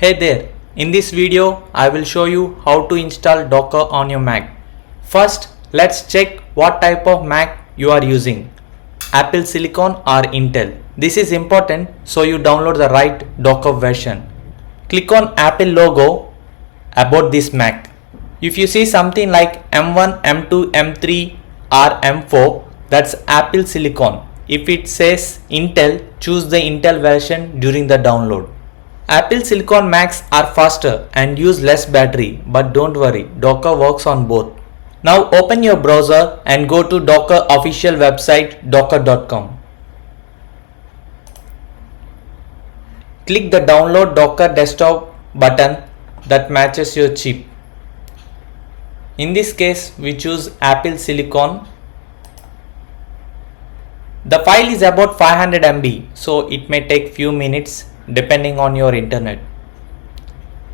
Hey there, in this video I will show you how to install Docker on your Mac. First, let's check what type of Mac you are using, Apple Silicon or Intel. This is important so you download the right Docker version. Click on Apple logo about this Mac. If you see something like M1, M2, M3 or M4, that's Apple Silicon. If it says Intel, choose the Intel version during the download. Apple Silicon Macs are faster and use less battery, but don't worry, Docker works on both. Now open your browser and go to Docker official website docker.com. Click the download Docker desktop button that matches your chip. In this case, we choose Apple Silicon. The file is about 500 MB, so it may take few minutes depending on your internet.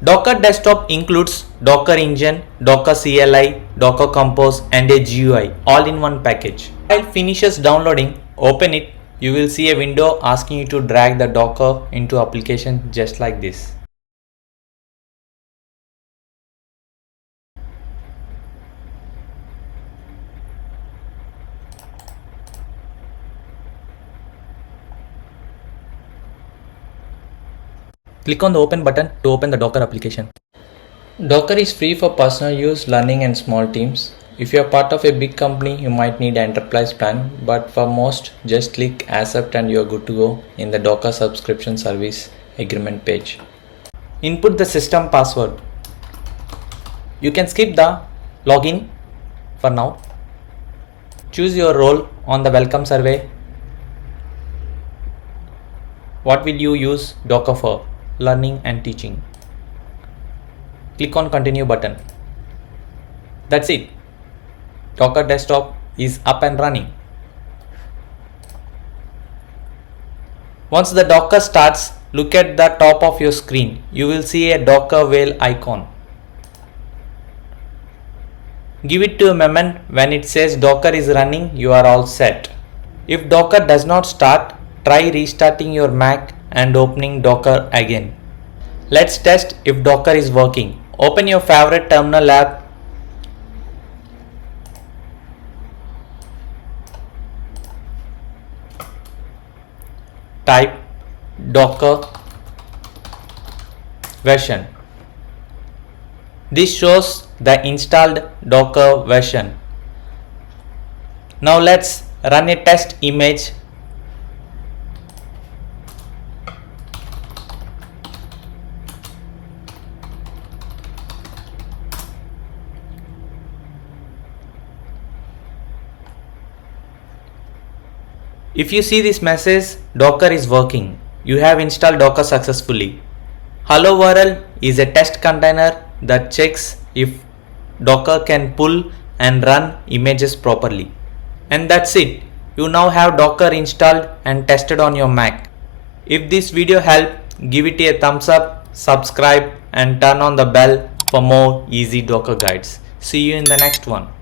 Docker desktop includes Docker engine, Docker CLI, Docker Compose and a GUI all in one package. While it finishes downloading, open it. You will see a window asking you to drag the Docker into application just like this. Click on the open button to open the Docker application. Docker is free for personal use, learning and small teams. If you are part of a big company, you might need an enterprise plan, but for most, just click accept and you are good to go in the Docker subscription service agreement page. Input the system password. You can skip the login for now. Choose your role on the welcome survey. What will you use Docker for? Learning and teaching. Click on continue button. That's it. Docker desktop is up and running. Once the Docker starts, look at the top of your screen. You will see a Docker whale icon. Give it to a moment. When it says Docker is running, you are all set. If Docker does not start, try restarting your Mac and opening Docker again. Let's test if Docker is working. Open your favorite terminal app. Type Docker version. This shows the installed Docker version. Now let's run a test image. If you see this message, Docker is working. You have installed Docker successfully. Hello world is a test container that checks if Docker can pull and run images properly. And that's it. You now have Docker installed and tested on your Mac. If this video helped, give it a thumbs up, subscribe and turn on the bell for more easy Docker guides. See you in the next one.